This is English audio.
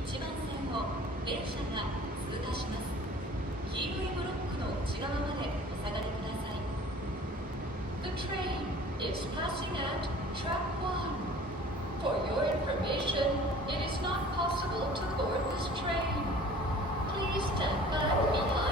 1番線を電車が通過します。黄色いブロックの内側までお下がりください。The train is passing at track 1. For your information, it is not possible to board this train. Please stand back behind